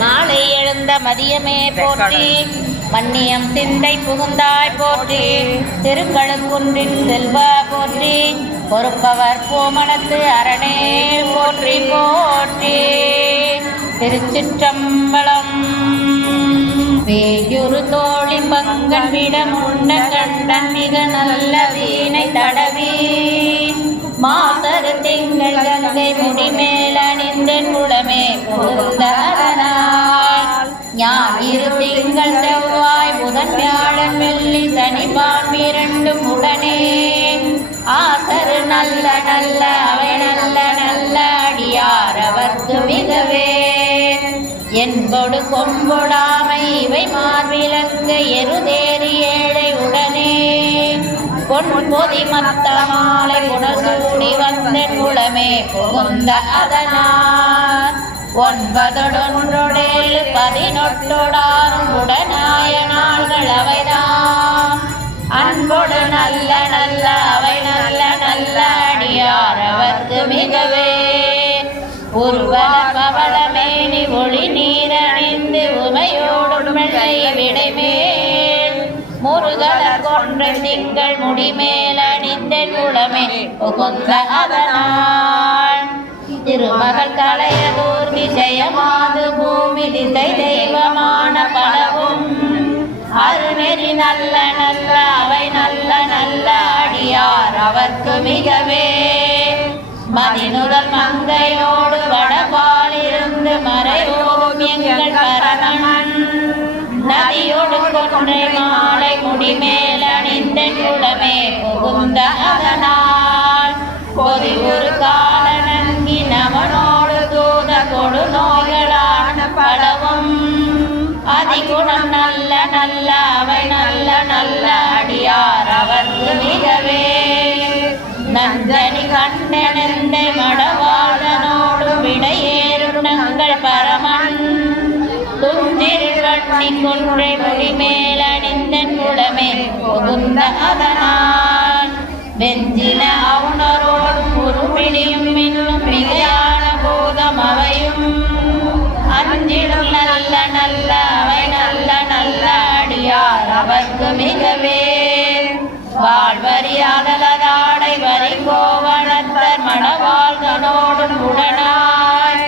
நாளை எழுந்த மதியமே போற்றி, மன்னியம் சிந்தை புகுந்தாய் போற்றி, திருக்கழுக்குன்றின் செல்வா போற்றி, பொறுப்பவர் பூமணத்து அரணே போற்றி போற்றி. திருச்சிற்றம்பலம். வேயுறு தோழி பங்கன் விடம் உண்ட கண்டன் மிக நல்ல வீணை தடவி, மாசரு திங்கள் கங்கை முடிமேல் அணிந்தென் உளமே புகுந்ததனால், ஞாயிறு திங்கள் செவ்வாய் புதன் வியாழன் வெள்ளி சனி பாம்பிரண்டும் உடனே, ஆசரு நல்ல நல்ல அவை நல்ல நல்ல அடியார் அவர்க்கு மிகவே, என்பொடு கொம்பொடாமை இவை மார்பிலங்க எருதேறி ஏழை உடனே, பொன்பொதி மத்த மாலை குணசூடி வந்தன் குளமே புகுந்த அதனார், 9 11 உடனாய நாள்கள் அவைதாம், அன்பொடு நல்ல நல்ல அவை நல்ல நல்ல அடியார் அவர்க்கு மிகவே, உருவல பவளமேனி ஒளி நீரணிந்து உமையோடும் வெள்ளை விடைமேல், முருகலர் கொன்ற திங்கள் முடிமேல் அணிந்தென் குளமே புகுந்த அதனால், திருமகள் கலையதூர் திசையமாது பூமி திசை தெய்வமான பலவும், அருநெறி நல்ல நல்ல அவை நல்ல நல்ல அடியார் அவர்க்கு மிகவே, மதினுதல் மங்கையோடு வடபாலிருந்து மறையோடும் எங்கள் பரமன், நதியோடு கொன்றை மாலை முடிமேல் அணிந்தென் குளமே புகுந்த அதனால், பொதி ஒரு கால நங்கி நமனோடு தூத கொடு நோய்களான பலவும், அதிகுணம் நல்ல நல்ல அவை நல்ல நல்ல அடியார் அவர்க்கு மிகவே, நந்தனி கண்டனெந்த மடவாளனோடு விடையேறும் நங்கள் பரமன், துஞ்சிருவண்ணி கொன்றை முடிமேல் அணிந்தன் குளமே புகுந்த அதனால், வெஞ்சின அவுணரோடும் உருவிடியும் இன்னும் மிகையான பூதம் அவையும், அஞ்சிடும் நல்ல நல்ல அவை நல்ல நல்ல அடியார் அவர்க்கு மிகவே, வாழ்வறியாதலதாடை வரி கோவணத்தர் மணவாள்களோடும் உடனாய்,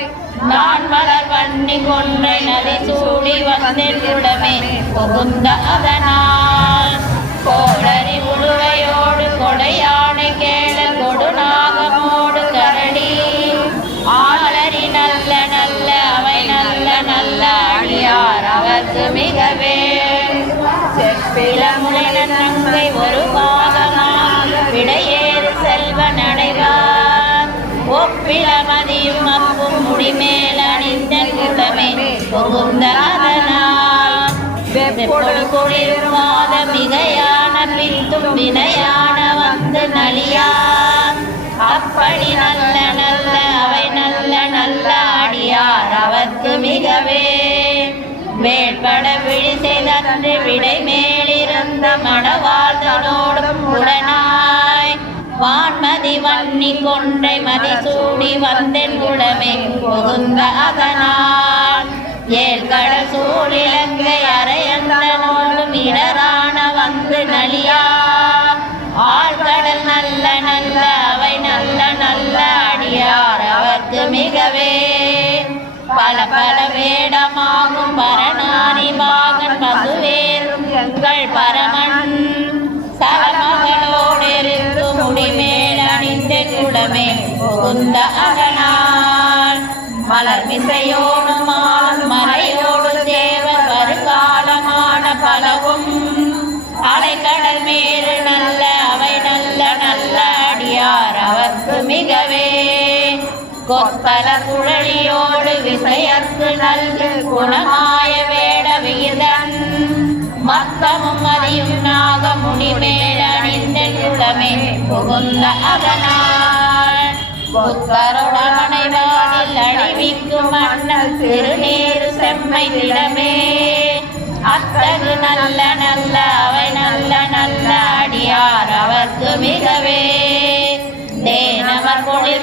நான் மலர் வண்ணி கொன்றை நதி சூடி வந்தென் குளமே புகுந்த அதனால், கோடரி உழுவையோடு கொடையானை கேள கொடுநாகமோடு கரடி, ஆளரி நல்ல நல்ல அவை நல்ல நல்ல அடியார் அவர்க்கு மிகவே, செப்பிளமுலை நங்கை ஒரு பாதமாக விடையேறு செல்வ நடைவார், ஒப்பில மதியும் அப்பும் முடிமேல் அணிந்தன் குளமே புகுந்த அதனால், வெப்பொடு குளிர்வாத மிகையான பித்தும் வினையான வந்து நலியா, அப்படி நல்ல நல்ல அவை நல்ல நல்ல அடியார் அவர்க்கு மிகவே, வேட்பட விழி செய்தன்று விடை மேலிருந்த மணவாழ்தனோடும் உடனாய், வான்மதி வன்னி கொன்றை மதி சூடி வந்தென் குளமே புகுந்த அதனால், ஏழ்கடல் சூழிலங்கை அரையந்தனோடும் இடரான வந்து நலியா, ஆழ்கடல் நல்ல நல்ல அவை நல்ல நல்ல அடியார் அவர்க்கு மிகவே, பல பல வேடமாகும் பரணானி பாகன் பசுவேறும் எங்கள் பரமன், சரமகளோடு இருந்து முடிமேல் அணிந்தென் குளமே புகுந்த அதனால், மலர் மிசையோடு மால் மறையோடு தேவர் வருகாலமான பலவும், அலைக்கடல் மேறு நல்ல அவை நல்ல நல்ல அடியார் அவர்க்கு மிகவே, கொத்தல குழலியோடு விசையற்கு நல்கு குணமாய வேட விகிதன், மத்தமும் மதியும் நாக முடிமேல் அணிந்தென் குளமே புகுந்த அதனால், புத்தருடமனை வானில் அழிவிக்கும் அண்ணல் திருநீரு செம்மை திடமே, அத்தகு நல்ல நல்ல அவை நல்ல நல்ல அடியார் அவர்க்கு மிகவே,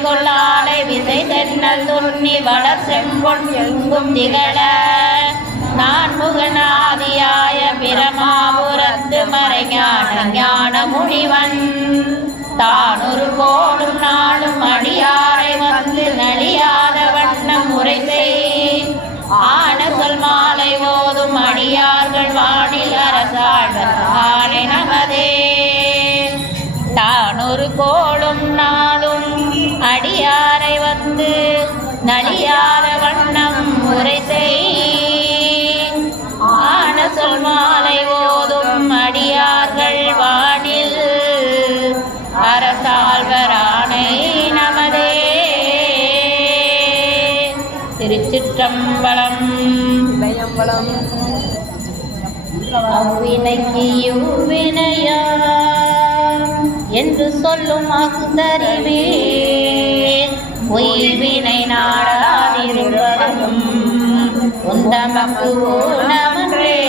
கொள்ளாலை விசை தென்னல் துண்ணி வளர் செம்பொன் எங்கும் திகழ நான் முகநாதியாய பிரமாபுரத்து மறைஞான ஞான முனிவன் தானொரு கோடும் நாளும் அடியாரை வந்து நலியாத வண்ணம் முறை செய் ஆன சொல் மாலை ஓதும் அடியார்கள் வானில் அரசாழ்வர் ஆணை நமதே தானொரு கோடும் நாளும் அடியாரை வந்து நலியாத வண்ணம் முறை செய் ஆன சொல் மாலை ஓதும் அடியார்கள் வானில் அரசாழ்வரானை நமதே. திருச்சிற்றம்பலம். அவ்வினைக்கு இவ்வினையா என்று சொல்லும் அகுதறிவே பொய்வினை நாடாதிருவரும் உந்தமக்கு ஊனமன்றே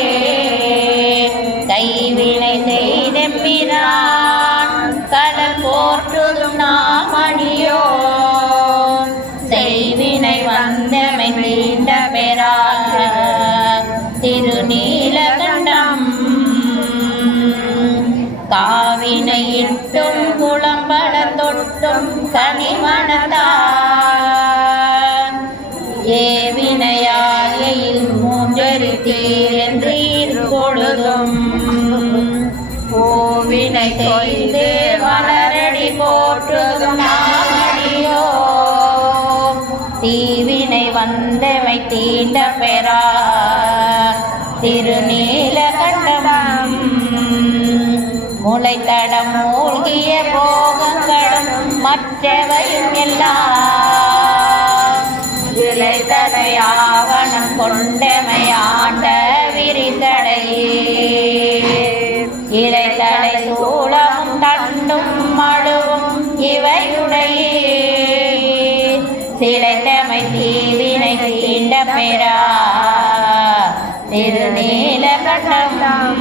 கைவினை செய்தெம்பிரான் கடல் போற்றுதும் நாமணியோ செய்வினை வந்தமை நீண்ட பெறாக திருநீலகண்டம் காவினை இட்டும் குளம்பட தொட்டும் கனிமணத்தான் ஏவினையாயில் மூன்றறி தீரென்றீர் பொழுதும் கோவினை செய்து வளரடி போற்றுதும் நாமடியோ தீவினை வந்தவை தீண்ட பெறா திருநீலகண்டம் முளைத்தடம் மூழ்கிய போகங்களும் மற்றவையும் எல்லாம் இளைத்தனை ஆவணம் கொண்டமையாண்ட விரிசடையே இளைத்தலை சூளமும் தண்டும் மடுவும் இவையுடையே சிலைத்தமை தீவினை தீண்ட பெறா திருநீலகண்டம்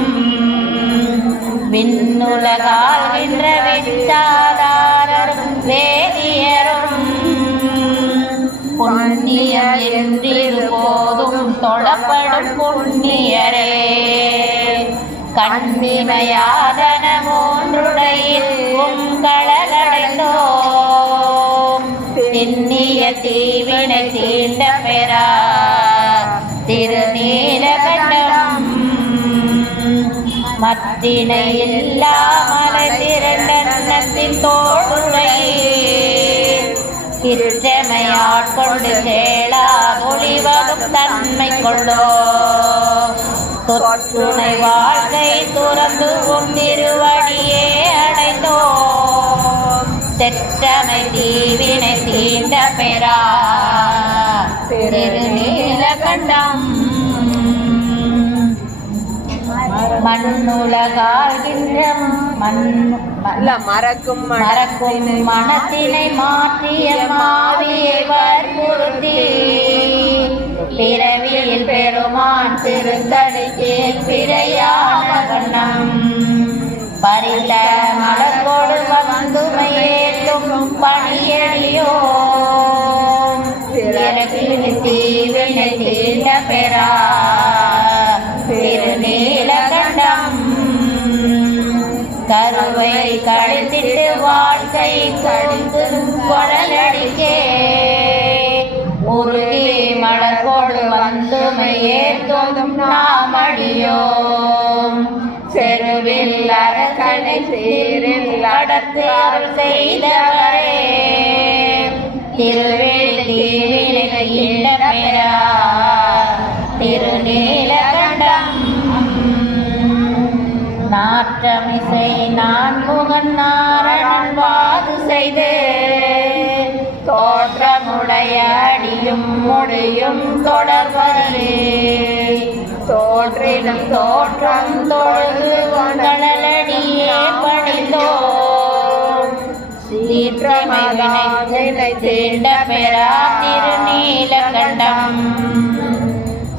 விண்ணுலகாகின்ற விச்சாதாரரும் வேதியரும் புண்ணியம் என்றிரு போதும் தொழப்படும் புண்ணியரே கண்ணிமையாதன மூன்றுடையில் களகடைந்தோம் திண்ணிய தீவினை தீண்ட பெறா திருநீலகண்டம் மத்தினை இல்லா மலை திரண்டன்னத்தின் தோளுடையே கிருச்சமையாட்கொண்டு கேளா ஒளிவகும் தன்மை கொள்ளோ தொற்றுணை வாழ்க்கை துறந்து கொண்டிருவடியே அடைந்தோம் செற்றமை தீவினை தீண்ட பெறா திருநீலகண்டம் மண்ணுலகாகின்ற மறக்கும் மனத்தினை மாற்றிய மாவியை வற்புறுத்தி பிறவியில் பெருமான் திருத்தடிக்கு பிறையான வண்ணம் பரிந்த மலர்கோடு வந்துமையேற்றும் பணியடியோ தீவினை தீண்ட பெறா திருநீலகண்டம் கருவை கழித்திட்டு வாழ்க்கை கழித்து கொடலடிக்கே உருகி மலர்கோடு வந்துமையேற்றும் நாமடியோம் செருவில் அரசனை சீரில் அடக்கு அருள் செய்தவரே திருவேல் தீவினை தீண்ட பெறா திருநீலகண்டம் நாற்றமிசை நான்முகன் நாரணன் வாது செய்து தோற்றமுடைய அடியும் முடியும் தொடர்வரே தோற்றிலும் தோற்றம் தொழுது கொண்டலடியே பணிந்தோம் சீற்றமகனை தீண்ட பெறா திருநீலகண்டம்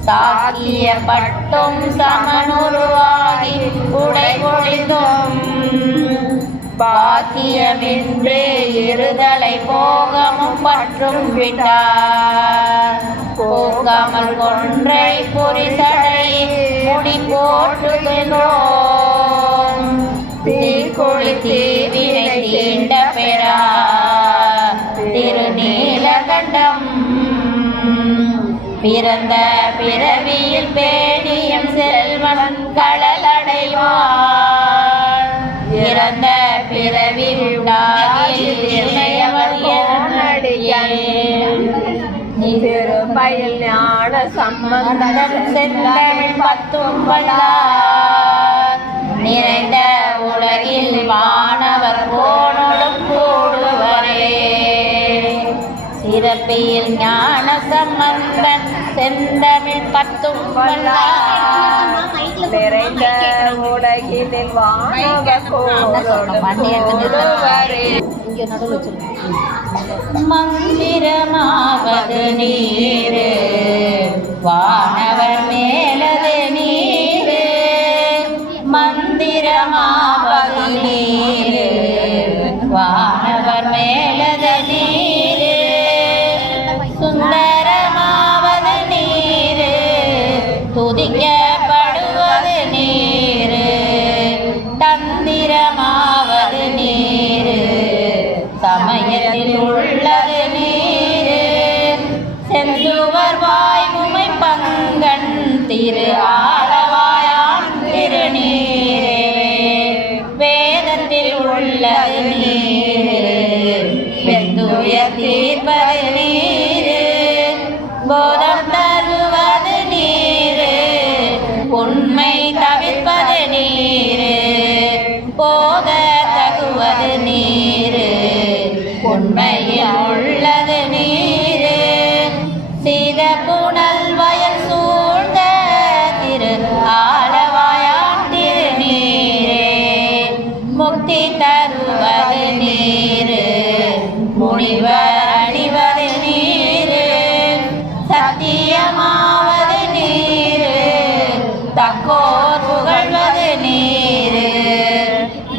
சாக்கிய பட்டும் சமனுருவாகி உடை பொழிந்தும் பாக்கியமின்றி இருதலை போகமும் பற்றும் விட்டார். போகாமல் கொன்றை பொறிசடை முடி போற்றுகிறோம். தீக்குழி தீவினை தீண்ட பெறா திருநீலகண்டம். பிறந்த பிறவியில் பேணியம் செல்வன் களலடைவார். இறந்த பிறவி திருப்பயில் ஞான சம்பந்தம் செந்தமிழ் பத்தும் வல்லார். நிறைந்த உலகில் வானவர் போனோடும் கூடுவரே. சிறப்பியில் ஞான சம்பந்தன் செந்தமிழ் பத்தும் வல்லார். நிறைந்த உலகினில் வானவர் கூடுவரே. மந்திரமாவது நீரு வானவர் மேலது நீரு. மந்திரமாவது நீரு வானவர் மேலது நீரு. சுந்தரமாவது நீரு துதிக்கப்படுவது நீரு. தந்திரமாவது நீரு சமயத்தில் உள்ளது நீரு. செந்துவர் வாய்முமை பங்கன் திரு ஆளவாயான் திருநீரே. வேதத்தில் உள்ளது நீரு வெந்துய தீர்ப்பது நீரு. போதம் தருவது நீரு உண்மை தவிர்ப்பது நீரு. போக தகுவது நீரு உண்மையில் உள்ளது நீரு. சீத புனல் வயல் சூழ்ந்த திரு ஆலவாயான் திருநீரே. முக்தி தருவது நீரு முனிவர் அணிவது நீரு. சத்தியமாவது நீரு தக்கோர் புகழ்வது நீரு.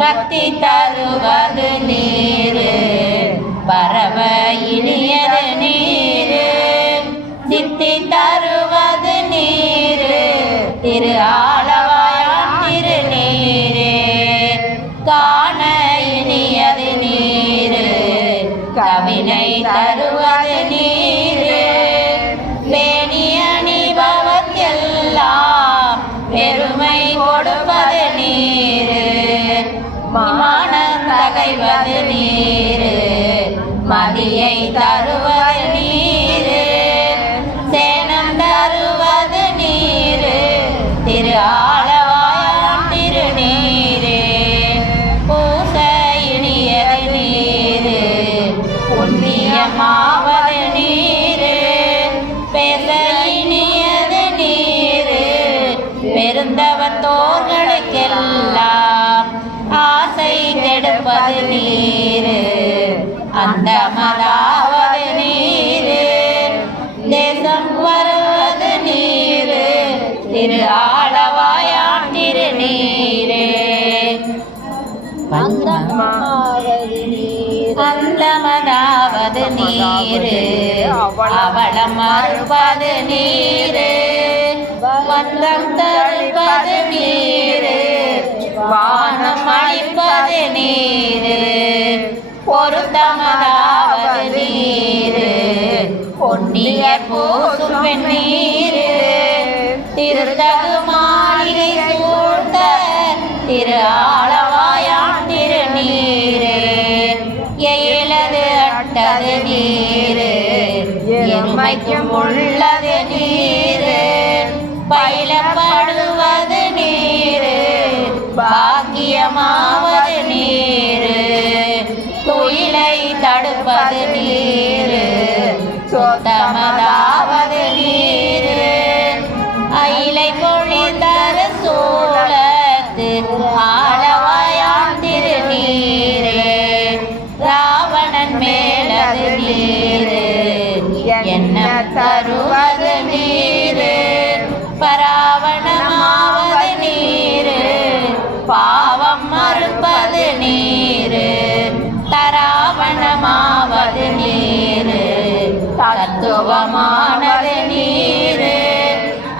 பக்தி தருவது நீரு பரவ இனியது நீரு. சித்தி தருவது நீரு திரு ஆளவாயான் திருநீரே. காண இனியது நீரு கவினை தருவது நீரு. பேணிய அணிபவர்க்கெல்லாம் பெருமை கொடுப்பது நீரு. மானம் தகைவது நீரு மதியை தருவது நீரு. சேனம் தருவது நீரு திரு ஆளவாயான் திருநீரே. பூச இனியது நீரு புண்ணியமாவது நீரு. பேச இனியது நீரு பெருந்தவத்தோர்களுக்கெல்லாம் ஆசை கெடுப்பது நீரு. அந்த மதாவது நீரு தேசம் வருவது நீரு திரு ஆளவாயான் திருநீரே. அந்தமதாவது நீரு அவளம் மறுப்பது நீரு. வந்தம் தருப்பது நீரு வானம் அளிப்பது நீரு. பொருத்தமதாவது நீரு பொன்னிய பூசும் வெண்ணீரு. திருத்தகு மாளிகை சூழ்ந்த திரு ஆளவாயான் திருநீரே. எயிலது அட்டது நீரு எருமைக்கும் உள்ளது நீரு. பயிலப்படுவது நீரு பாக்கியமாவது நீரு. துயிலை தடுப்பது நீரு சொத்தமதாவது நீரு. அயிலை பொழிதர சோழத்து ஆளவாயான் திருநீரே. ராவணன் மேலது நீரு என்ன தருவது நீரு. பராவணமாவது நீரு பாவம் மறுப்பது ரூபமானது நீரு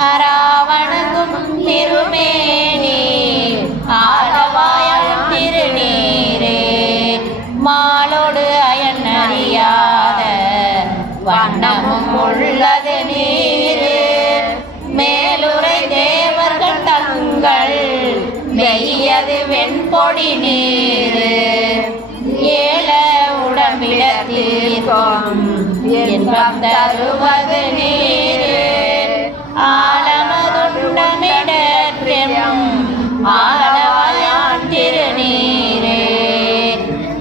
அராவணங்கும் திருமேனி ஆளவாயாம் திருநீரே மாலோடு அயன் அறியாத வண்ணமும் உள்ளது நீரு மேலுரை தேவர்கள் தங்கள் மெய்யது வெண்பொடி நீரு ஏல உடம்பிடத்தீர்க்கும் இன்பம் தருவது நீரு ஆலமதுண்டமிடற்றும் ஆலவாயான் திருநீரே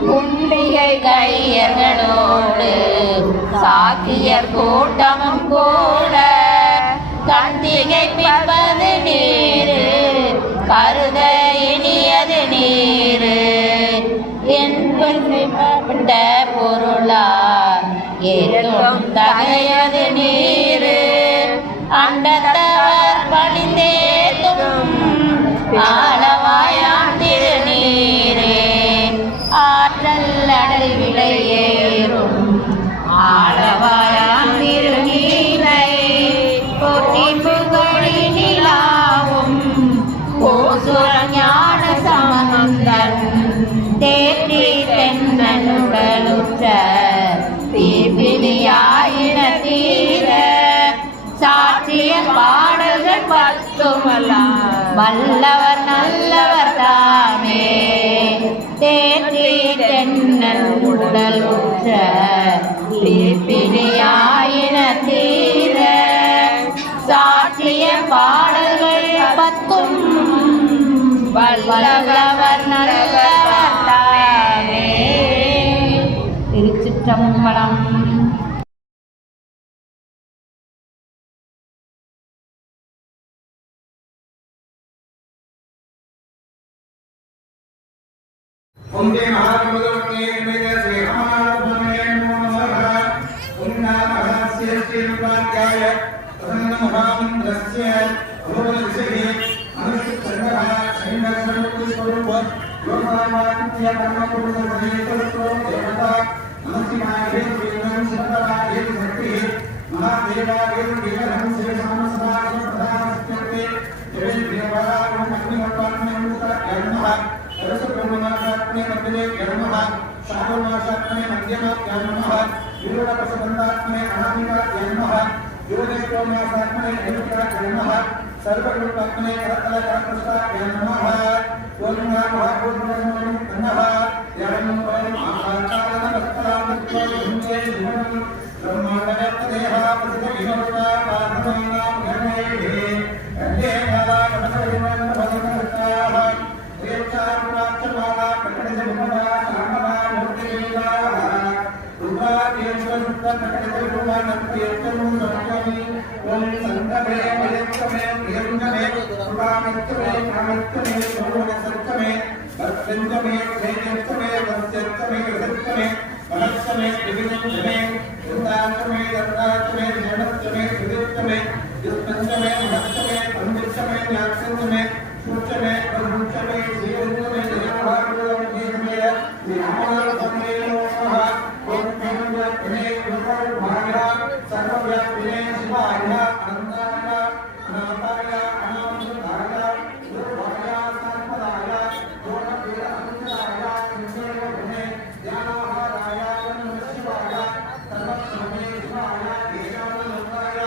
குண்டிகை கையர்களோடு சாக்கியர் கூட்டமும் கூட கண்டிகை பின்பது நீரு கருத இனியது நீரு என்பட்ட பொருளா ஏற்றும் தகையது நீரு அண்டத்தவர் பணிந்தேத்தும் ஆலவாயான் திருநீரே ஆற்றல் அடல் விடையேறும் ஆலவாயான் திருநீரை போற்றி புகழி நிலாவும் கோசுர ஞான சமந்தன் தேற்றி தென்னனுடலுற்ற தீர்ப்பினியாயின தீர சாட்சிய பாடல்கள் வல்லவர் நல்லவர் தாமே தேற்றி தென்னன் உடலுற்ற தீர்ப்பினியாயின தீர சாட்சிய பாடல்கள் வல்லவர் நல்லவர் தாமே. திருச்சிற்றம்பலம். वंदे महागणपते नमः श्री रामानुजने नमः पुण्यमहस्य श्रीपाद्याय तन्नमहामन्त्रस्य भूलस्य अनुष्ठितः शैनस्वरूप योगामात्य कर्मपुरुषो देवता नमस्कारे श्रीनं सर्वदाये शक्ति महादेवाये देवं श्री समस्ताय प्रधानस्ते जय देवाय अग्निहोत्राग्निं कर्मः सरस्वब्रह्मणात्मने मध्यमे कर्मः शाकमाशात्मने मध्यमे कर्मः विरोधपसबन्धात्मने अनामिका कर्मः योगेश्वरमाशात्मने अनिका कर्मः सर्वरूपात्मने करतलकरप्रस्था कर्मः ओंकार महाभूतमनं कर्मः यं परम आकारणवस्त्रामत्वं जीवनं ब्रह्माण्डदेह प्रसिद्धविनोदा पार्थनां गणेः कण्डे माला कमलविमान भजनकर्ताः देवचारुणाक्षमाला प्रकटितविमला शामला मूर्तिलीलाः रुद्रादेश्वरुद्र प्रकटितविमानतीर्थं सर्वमि ओं संतमे मयत्तमे प्रियंगमे सुभामित्तमे कामित्तमे भुवनसत्तमे भक्तिंतमे प्रेयत्तमे वस्यत्तमे विसत्तमे महत्तमे दिव्यंतमे वृंदात्तमे दत्तात्तमे ज्ञानत्तमे सुदित्तमे युक्तंतमे महत्तमे पंडितमे ज्ञातंतमे सूचमे प्रभुचमे जीवनमे जयभागवतमे निरामरतमे नमः ओम नमः भाग्या सर्वव्यापिने शिवाय अनंताय अनाथाय अनामताय दुर्भाग्या सर्वदाय दोषपीडाय संसेवने ज्ञानाहाराय नमः शिवाय सर्वक्षमे शिवाय देवानंदाय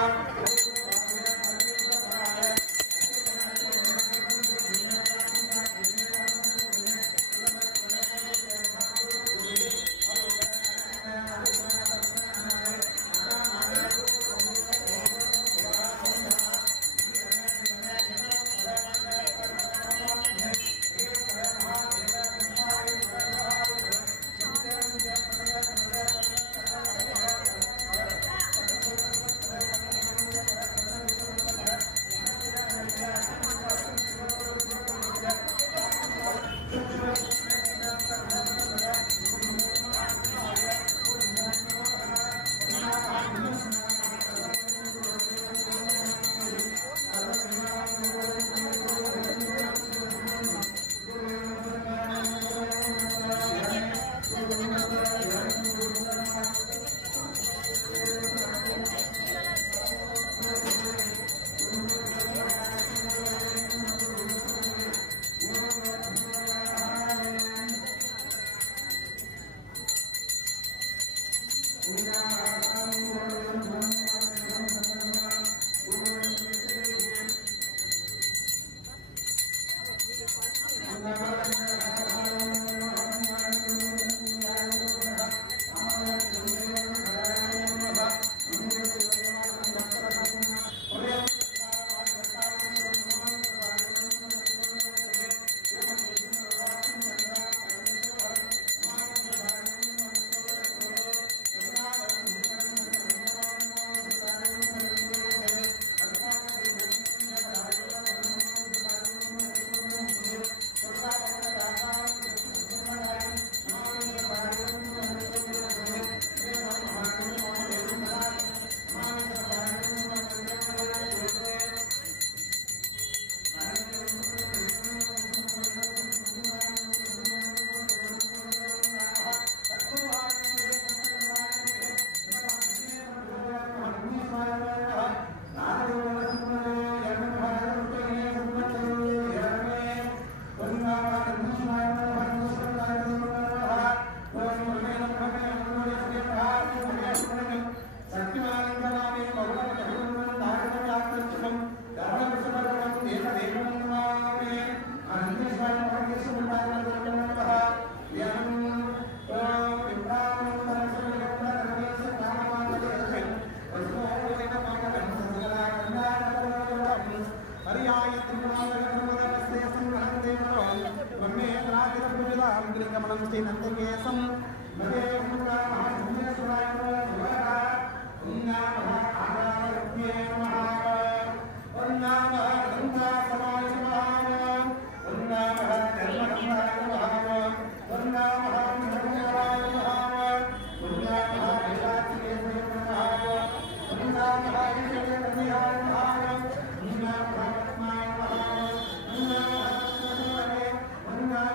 లింగమనం శ్రీనందకేశం భజే మహాసురాయ నమః ఓం నమః ఆరాధ్యే నమః ఓం నమః గంగా సమాయ నమః ఓం నమః కర్మకాయ నమః ఓం నమః నమః ఓం నమః విలాసికే నమః ఓం నమః ఈశ్వరే నమః ఓం నమః పరమాత్మాయ నమః ఓం నమః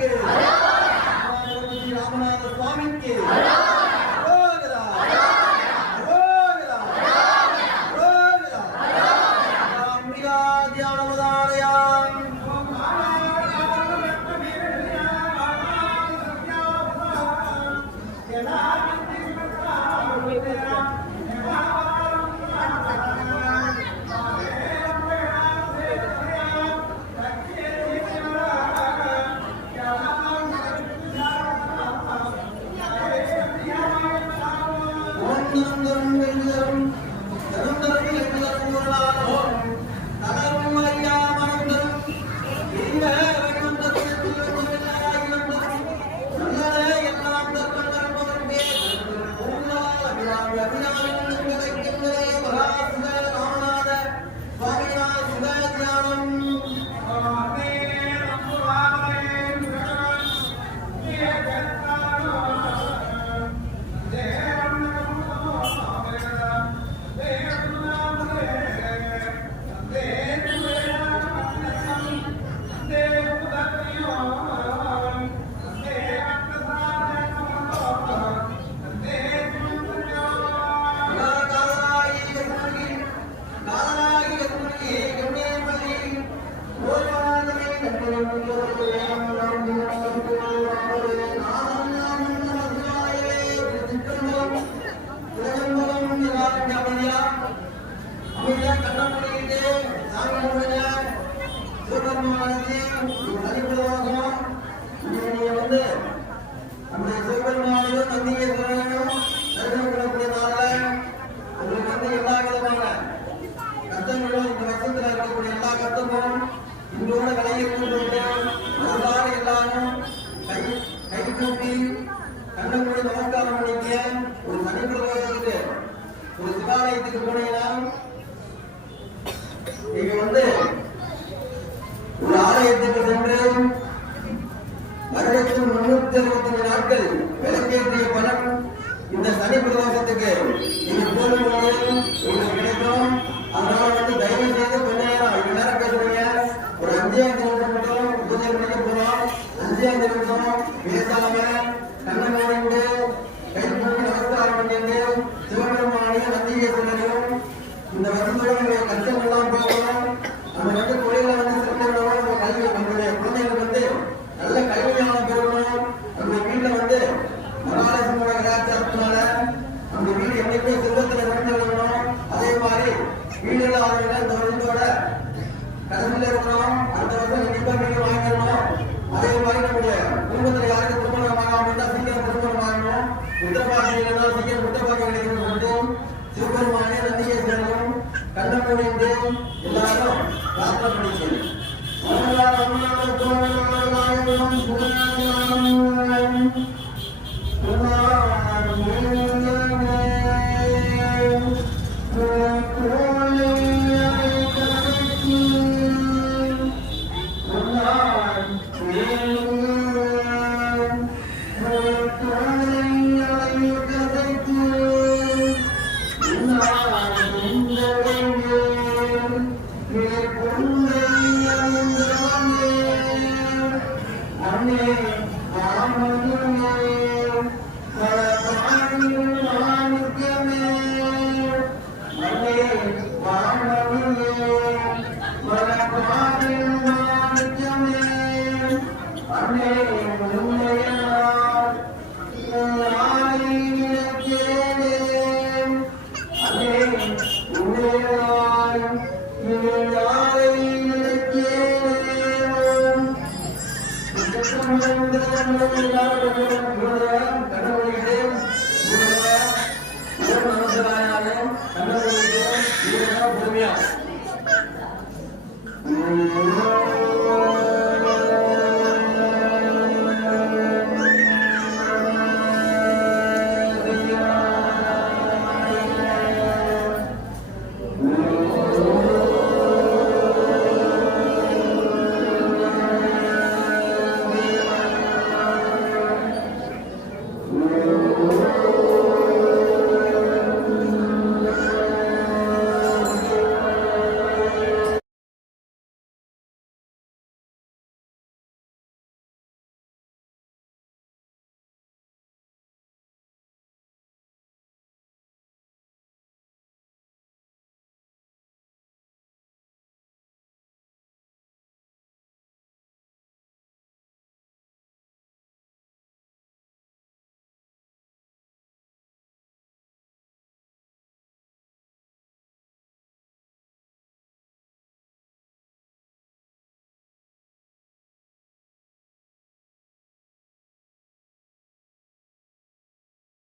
பெருமானுக்கு ராமநாத சுவாமிக்கு ஒரு சிவாலயத்துக்கு போனீங்கன்னா நீங்க ஒரு ஆலயத்துக்கு சென்று வருடத்தில் 365 நாட்கள் விளக்கேற்றிய பலன் இந்த சனி பிரதோஷத்துக்கு நீங்க போகும்போது உங்களுக்கு கிடைக்கும். அதனால தயவு செய்து கொஞ்ச நேரம் பேசுறீங்க. ஒரு 5 நிமிஷம் மட்டும் பூஜை பண்ணிக்க போறோம். 5 நிமிஷம் பேசாம கண்ணை மூடிட்டு கை மூடி நமஸ்காரம் பண்ணிட்டு சிவபெருமானையும் நந்திகேஸ்வரனையும் இந்த வருஷத்தோட கஷ்டம் எல்லாம் போகணும். நம்ம தொழில சிறந்தவங்க நம்ம கல்வி நம்மளுடைய குழந்தைகளுக்கு நல்ல கல்வியான பெறணும். நம்முடைய வீட்டுல மகாலட்சுமியோட கலாச்சாரத்தினால நம்ம வீடு என்னைக்குமே செல்வத்துல நடந்து வரணும். அதே மாதிரி வீடுல அவங்க இந்த வருஷத்தோட கடமையில இருக்கணும். அடுத்த வருஷம் கண்டிப்பா வீடு வாங்கிடணும். அதே மாதிரி நம்முடைய குடும்பத்துல யாருக்கு திருமணம் ஆகாம சீக்கிரம் திருமணம் ஆகணும். உத்தரபாகினா சீக்கிரம் உத்தரபாகி கிடைக்கணும் மட்டும் சிவபெருமானே நந்திகேஸ்வரனும் கண்ணம் முடிந்து எல்லாரும் பிரார்த்தனை பண்ணிக்கிறேன். பொறுமையா